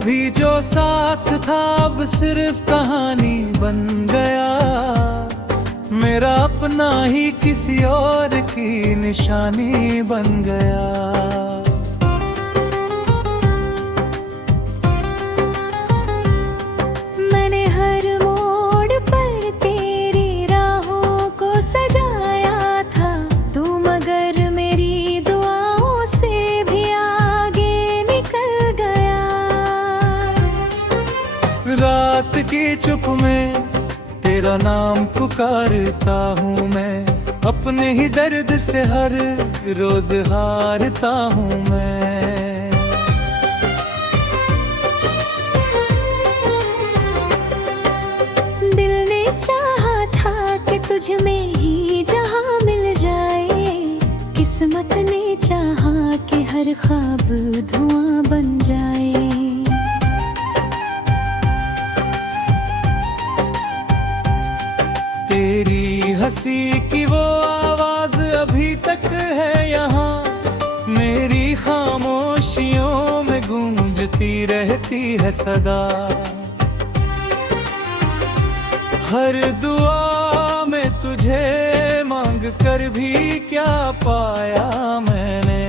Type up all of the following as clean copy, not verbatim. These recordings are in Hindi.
कभी जो साथ था अब सिर्फ कहानी बन गया। मेरा अपना ही किसी और की निशानी बन गया। मैंने हर मोड़ पर तेरी राहों को सजाया था, तू मगर मेरी दुआओं से भी आगे निकल गया। रात की चुप में तेरा नाम पुकारता हूँ मैं, अपने ही दर्द से हर रोज हारता हूँ मैं। दिल ने चाहा था कि तुझ में ही जहां मिल जाए, किस्मत ने चाहा कि हर ख्वाब धुआं बन जाए। तेरी हंसी की वो आवाज अभी तक है यहाँ, मेरी खामोशियों में गूंजती रहती है सदा। हर दुआ में तुझे मांग कर भी क्या पाया मैंने,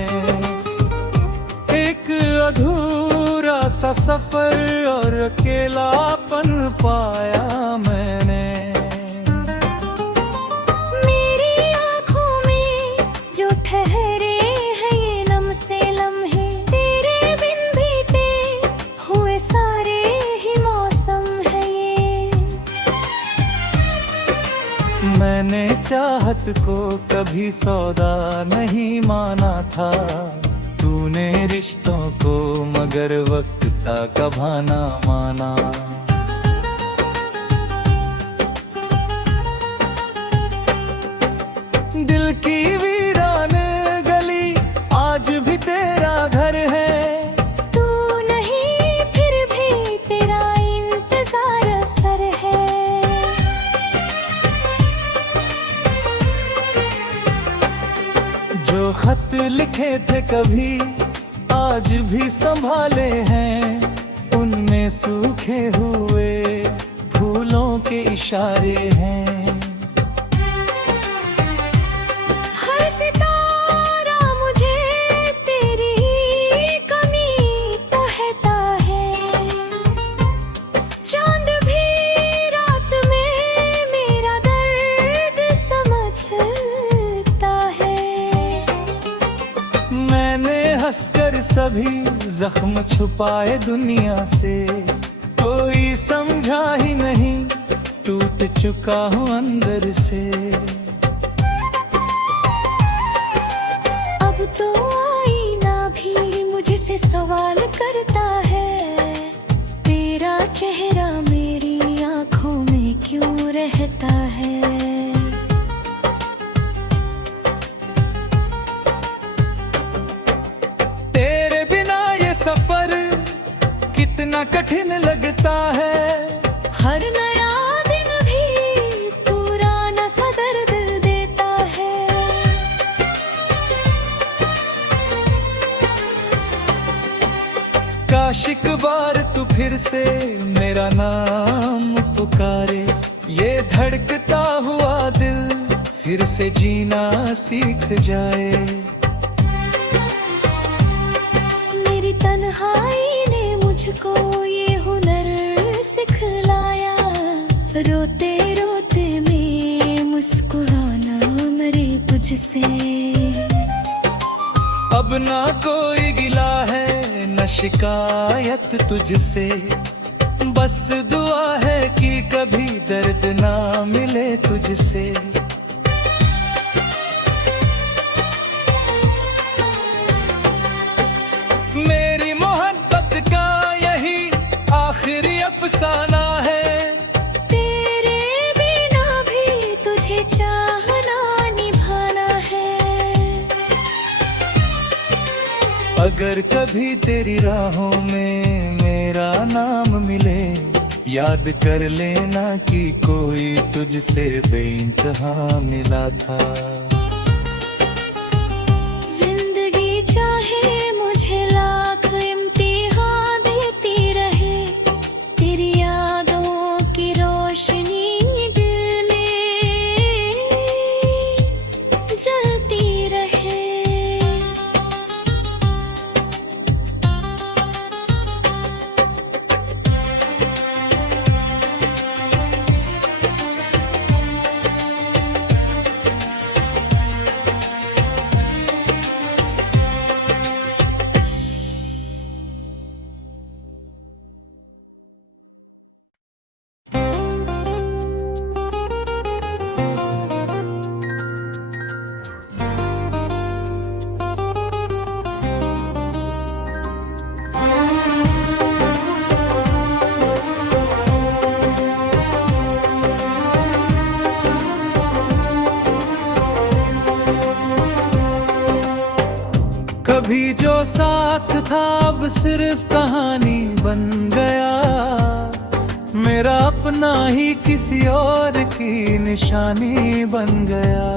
एक अधूरा सा सफर और अकेलापन पाया मैंने। मेरी आँखों में जो ठहरे हैं ये नम से लम्हे, तेरे बिन बीते हुए सारे ही मौसम है ये। मैंने चाहत को कभी सौदा नहीं माना था, तूने रिश्तों को मगर वक्त का बहाना माना। दिल की वीरान गली आज भी तेरा घर है, तू नहीं फिर भी तेरा इंतजार असर है। जो खत लिखे थे कभी आज भी संभाले हैं, उनमें सूखे हुए फूलों के इशारे हैं। हर सितारा मुझे तेरी कमी कहता है, चांद भी रात में मेरा दर्द समझता है। मैंने हंसकर सभी जख्म छुपाए दुनिया से, कोई समझा ही नहीं टूट चुका हूँ अंदर से। अब तो आईना भी मुझसे सवाल करता है, तेरा चेहरा मेरी आंखों में क्यों रहता है। तेरे बिना ये सफर कितना कठिन लगता है, हर नया दिन भी पुराना सा दर्द देता है। काश एक बार तू फिर से मेरा नाम पुकारे, ये धड़कता हुआ दिल फिर से जीना सीख जाए। मेरी तन्हाई ने मुझको ये हुनर सिखलाया, रोते रोते मैं मुस्कुराना मरे तुझसे। अब ना कोई गिला है न शिकायत तुझसे, बस दुआ है कि कभी दर्द ना मिले तुझसे। मेरी मोहब्बत का यही आखिरी अफसाना है, तेरे बिना भी तुझे चाहना निभाना है। अगर कभी तेरी राहों में मेरा नाम मिले, याद कर लेना कि कोई तुझसे बेइंतहा मिला था। जिंदगी चाहे मुझे लाख इम्तिहान देती रहे, भी जो साथ था अब सिर्फ कहानी बन गया। मेरा अपना ही किसी और की निशानी बन गया।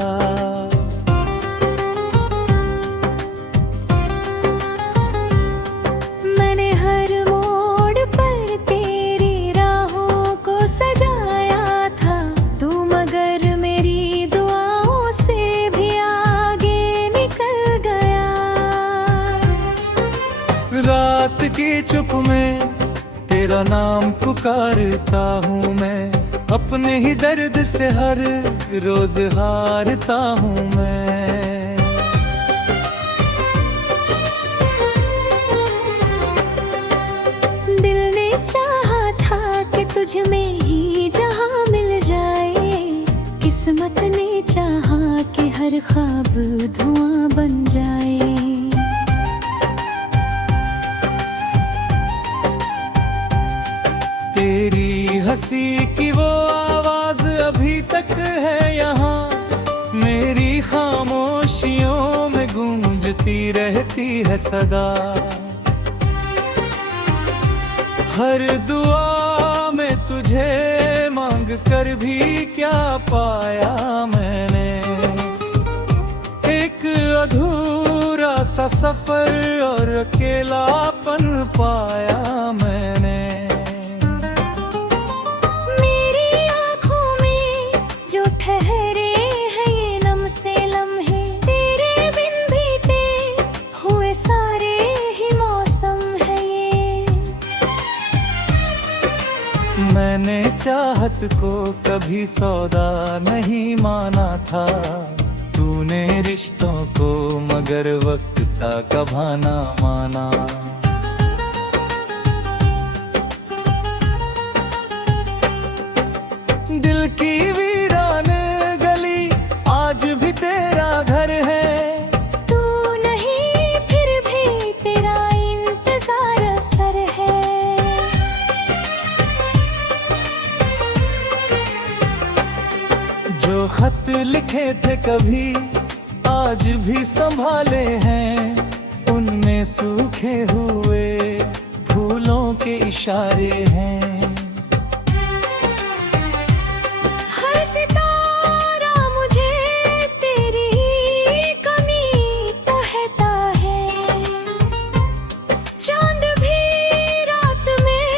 मैंने हर मोड़ पर तेरी राहों को सजाया था, तू मगर मेरी दुआओं से भी आगे निकल गया। रात की चुप में तेरा नाम पुकारता हूँ मैं, अपने ही दर्द से हर रोज हारता हूँ मैं। दिल ने चाहा था कि तुझ में ही जहां मिल जाए, किस्मत ने चाहा कि हर ख्वाब धुआं बन जाए। तेरी हंसी की वो आवाज अभी तक है यहाँ, मेरी खामोशियों में गूंजती रहती है सदा। हर दुआ में तुझे मांग कर भी क्या पाया मैंने, एक अधूरा सा सफर और अकेलापन पाया मैंने। मेरी आँखों में जो ठहरे हैं ये नम से लम्हे, तेरे बिन बीते हुए सारे ही मौसम है ये। मैंने चाहत को कभी सौदा नहीं माना था, तूने रिश्तों को मगर वक्त का बहाना माना। दिल की वीरान गली आज भी तेरा घर है, तू नहीं फिर भी तेरा इंतजार असर है। जो खत लिखे थे कभी आज भी संभाले हैं, उनमें सूखे हुए फूलों के इशारे हैं। हर सितारा मुझे तेरी कमी कहता है, चांद भी रात में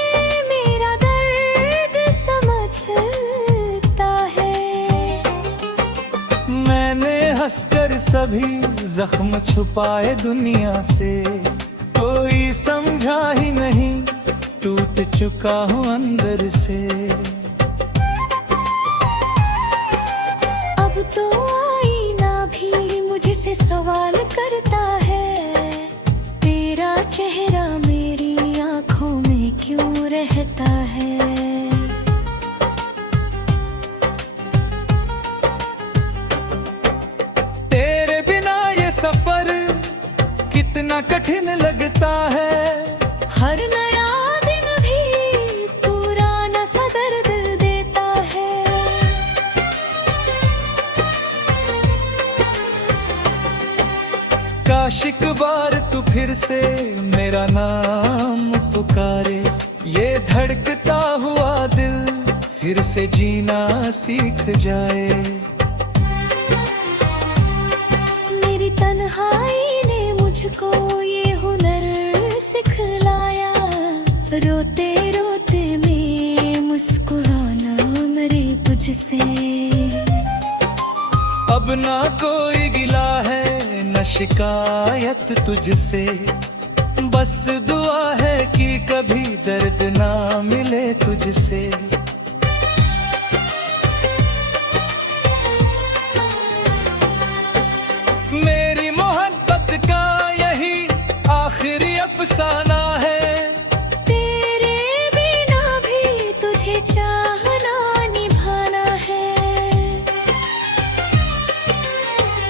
मेरा दर्द समझता है। मैंने हंसकर सभी जख्म छुपाए दुनिया से, कोई समझा ही नहीं टूट चुका हूँ अंदर से। अब तो आईना भी मुझसे सवाल करता है, तेरा चेहरा मेरी आंखों में क्यों रहता है। तेरे बिना ये सफर कितना कठिन लगता है, हर नया दिन भी पुराना सा दर्द देता है। काश एक बार तू फिर से मेरा नाम पुकारे, ये धड़कता हुआ दिल फिर से जीना सीख जाए। मेरी तन्हाई ने मुझको ये हुनर सिखलाया, रोते रोते मैं मुस्कुराना मेरे तुझसे। अब ना कोई गिला है न शिकायत तुझसे, बस दुआ है कि कभी दर्द ना मिले तुझसे। मेरी मोहब्बत का यही आखिरी अफसाना है, तेरे बिना भी तुझे चाहना निभाना है।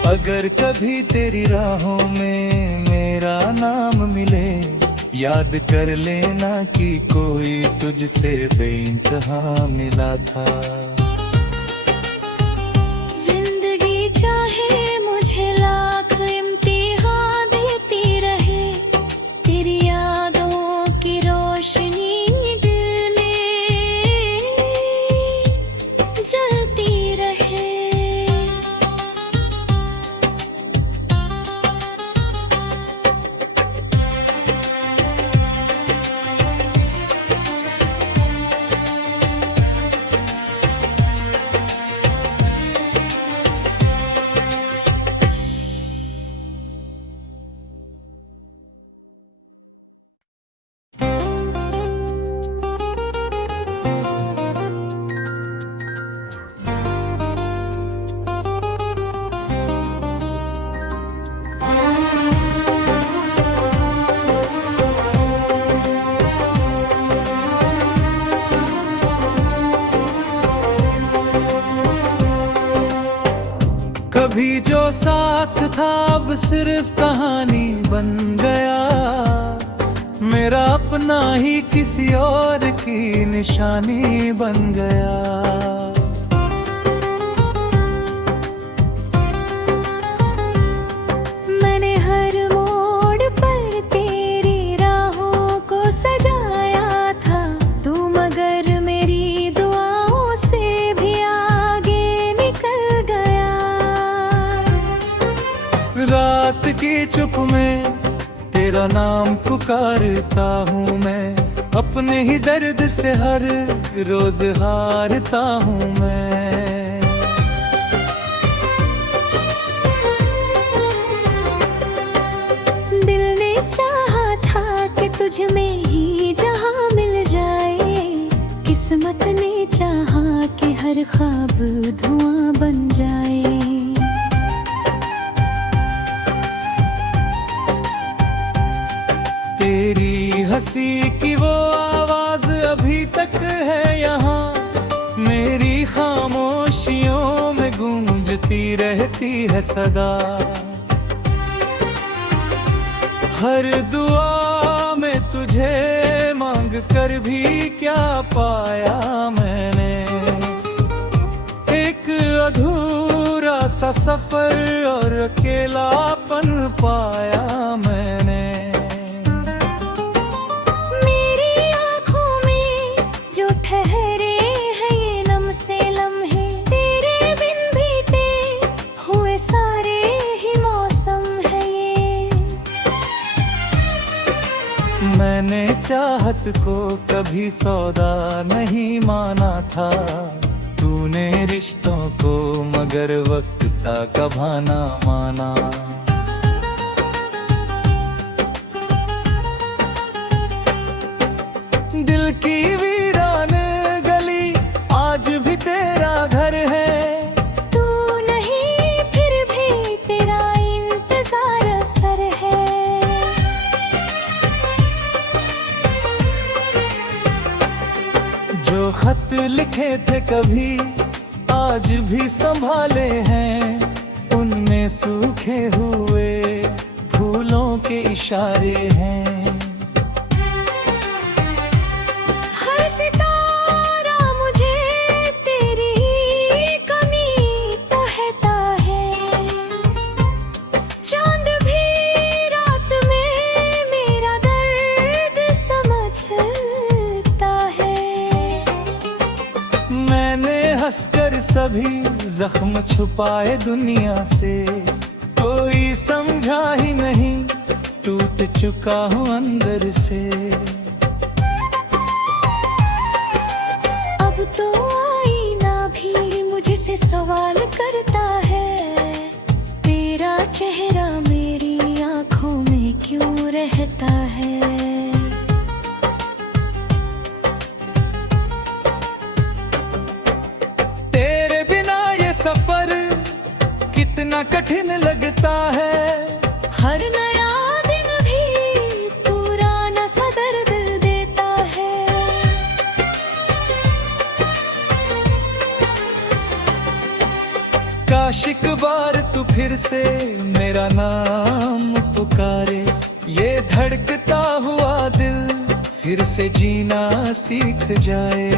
अगर कभी तेरी राहों में मेरा नाम मिले, याद कर लेना कि कोई तुझसे बेइंतहा मिला था। जिंदगी चाहे मुझे लाख इम्तिहान देती रहे, कभी जो साथ था अब सिर्फ कहानी बन गया, मेरा अपना ही किसी और की निशानी बन गया। मैंने हर मोड़ पर तेरी राहों को सजाया था, तू मगर मेरी दुआओं से भी आगे निकल गया। रात की चुप में तेरा नाम पुकारता हूँ मैं, अपने ही दर्द से हर रोज हारता हूँ मैं। दिल ने चाहा था कि तुझ में ही जहां मिल जाए, किस्मत ने चाहा कि हर ख्वाब धुआं बन जाए। तेरी हंसी की वो आवाज अभी तक है यहाँ, मेरी खामोशियों में गूंजती रहती है सदा। हर दुआ में तुझे मांग कर भी क्या पाया मैंने, एक अधूरा सा सफर और अकेलापन पाया मैंने। मेरी आँखों में जो ठहरे हैं ये नम से लम्हे, तेरे बिन बीते हुए सारे ही मौसम है ये। मैंने चाहत को कभी सौदा नहीं माना था, तूने रिश्तों को मगर वक्त का बहाना माना। दिल की वीरान गली आज भी तेरा घर है, तू नहीं फिर भी तेरा इंतजार असर है। जो खत लिखे थे कभी आज भी संभाले हैं, उनमें सूखे हुए फूलों के इशारे हैं। हर सितारा मुझे तेरी कमी कहता है, चांद भी रात में मेरा दर्द समझता है। मैंने हंसकर सभी जख्म छुपाए दुनिया से, कोई समझा ही नहीं टूट चुका हूँ अंदर से। अब तो आईना भी मुझसे सवाल करता है, तेरा चेहरा मेरी आंखों में क्यों रहता है। तेरे बिना ये सफर कितना कठिन लगता है, हर नया दिन भी पुराना सा दर्द देता है। काश एक बार तू फिर से मेरा नाम पुकारे, ये धड़कता हुआ दिल फिर से जीना सीख जाए।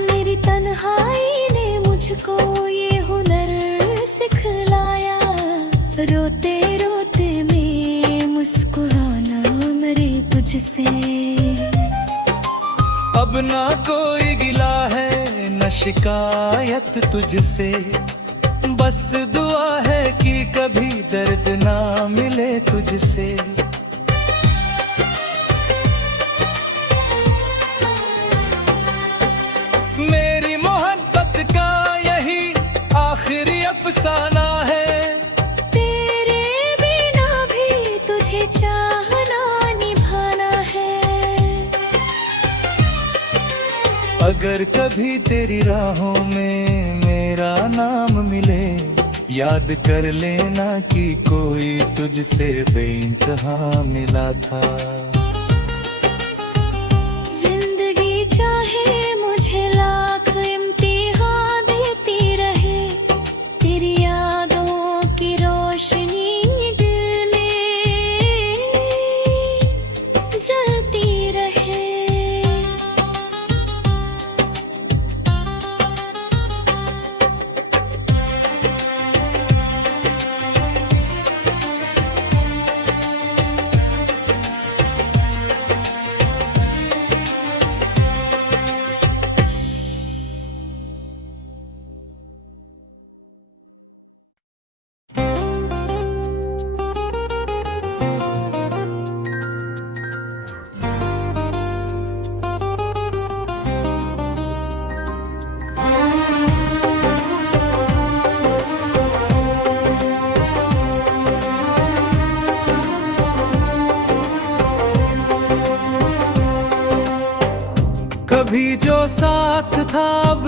मेरी तन्हाई ने मुझको ये हुनर सिखलाया, रोते रोते मैं मुस्कुराना मेरे तुझसे। अब ना कोई गिला है न शिकायत तुझसे, बस दुआ है कि कभी दर्द ना मिले तुझसे। मेरी मोहब्बत का यही आखिरी अफसाना है, तेरे बिना भी तुझे चाहना निभाना है। अगर कभी तेरी राहों में मेरा नाम मिले, याद कर लेना कि कोई तुझसे बेइंतहा मिला था। जिंदगी चाहे मुझे लाख इम्तिहान देती रहे,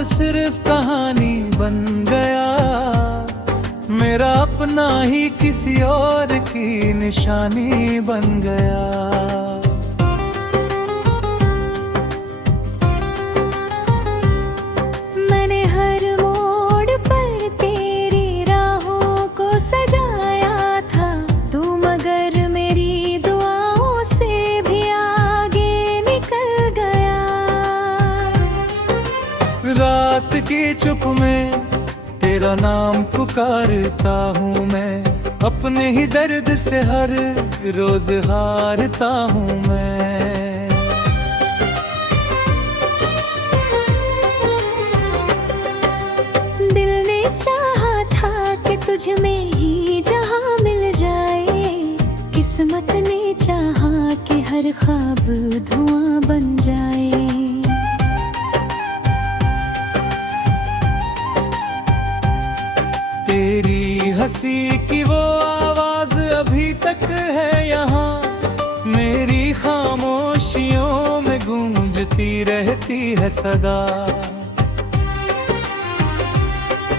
अब सिर्फ कहानी बन गया, मेरा अपना ही किसी और की निशानी बन गया। मैंने हर मोड़ पर तेरी राहों को सजाया था, तू मगर मेरी दुआओं से भी आगे निकल गया। रात की चुप में तेरा नाम पुकारता हूँ मैं, अपने ही दर्द से हर रोज हारता हूँ मैं। दिल ने चाहा था कि तुझ में ही जहां मिल जाए, किस्मत ने चाहा कि हर ख्वाब धुआं बन जाए। तेरी हंसी की वो आवाज अभी तक है यहाँ, मेरी खामोशियों में गूंजती रहती है सदा।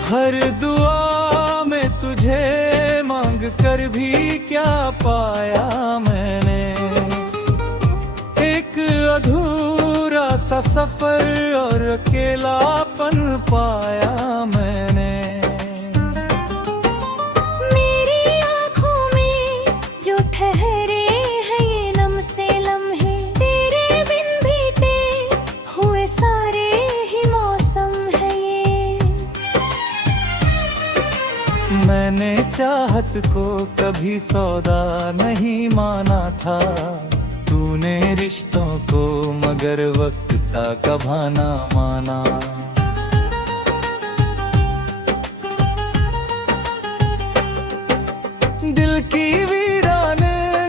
हर दुआ में तुझे मांग कर भी क्या पाया मैंने, एक अधूरा सा सफर और अकेलापन पाया मैंने। मेरी आँखों में जो ठहरे हैं ये नम से लम्हे, तेरे बिन बीते हुए सारे ही मौसम है ये। मैंने चाहत को कभी सौदा नहीं माना था, तूने रिश्तों को मगर वक्त का बहाना माना। दिल की वीरान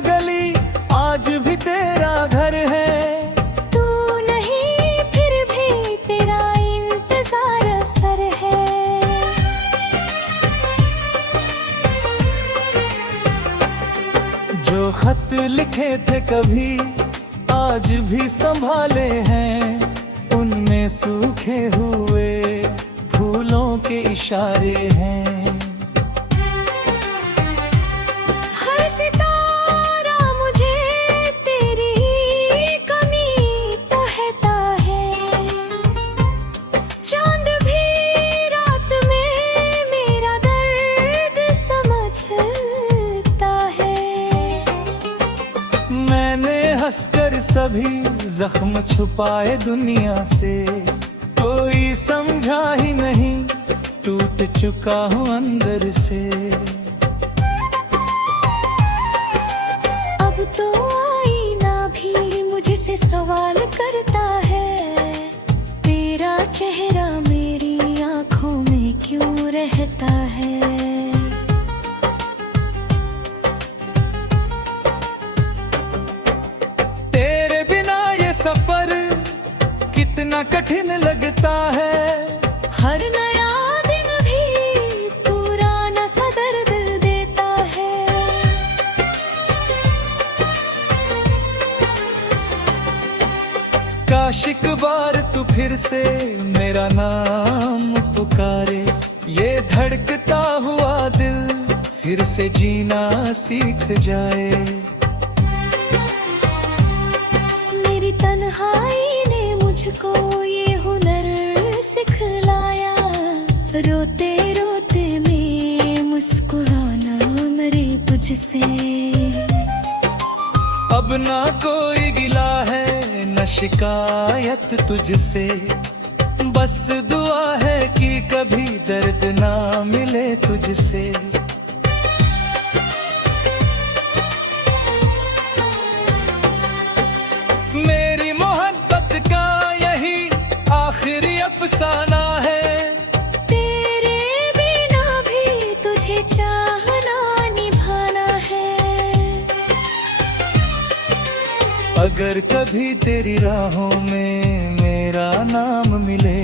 गली आज भी तेरा घर है, तू नहीं फिर भी तेरा इंतजार असर है। जो खत लिखे थे कभी आज भी संभाले हैं, उनमें सूखे हुए फूलों के इशारे हैं। हर सितारा मुझे तेरी कमी कहता है, चांद भी रात में मेरा दर्द समझता है। मैंने हंसकर सभी जख्म छुपाए दुनिया से, कोई समझा ही नहीं टूट चुका हूँ अंदर से। अब तो आईना भी मुझसे सवाल करता है, तेरा चेहरा मेरी आंखों में क्यों रहता है। तेरे बिना ये सफर कितना कठिन लगता है, हर नया दिन भी पुराना सा दर्द देता है। काश एक बार तू फिर से मेरा नाम पुकारे, ये धड़कता हुआ दिल फिर से जीना सीख जाए। मेरी तन्हाई ने मुझको ये हुनर सिखलाया, रोते रोते मैं मुस्कुराना मेरे तुझसे। अब ना कोई गिला है न शिकायत तुझसे, बस दुआ है कि कभी दर्द ना मिले तुझसे। मेरी मोहब्बत का यही आखिरी अफसाना है, तेरे बिना भी तुझे चाहना निभाना है। अगर कभी तेरी राहों में मेरा नाम मिले,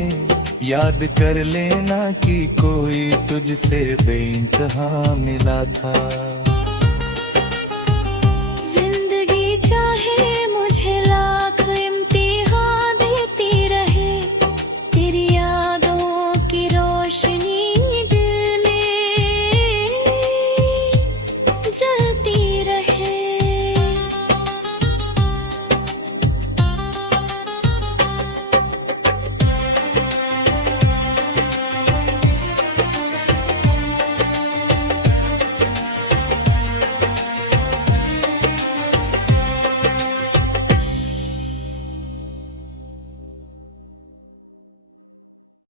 याद कर लेना कि कोई तुझसे बेइंतहा मिला था।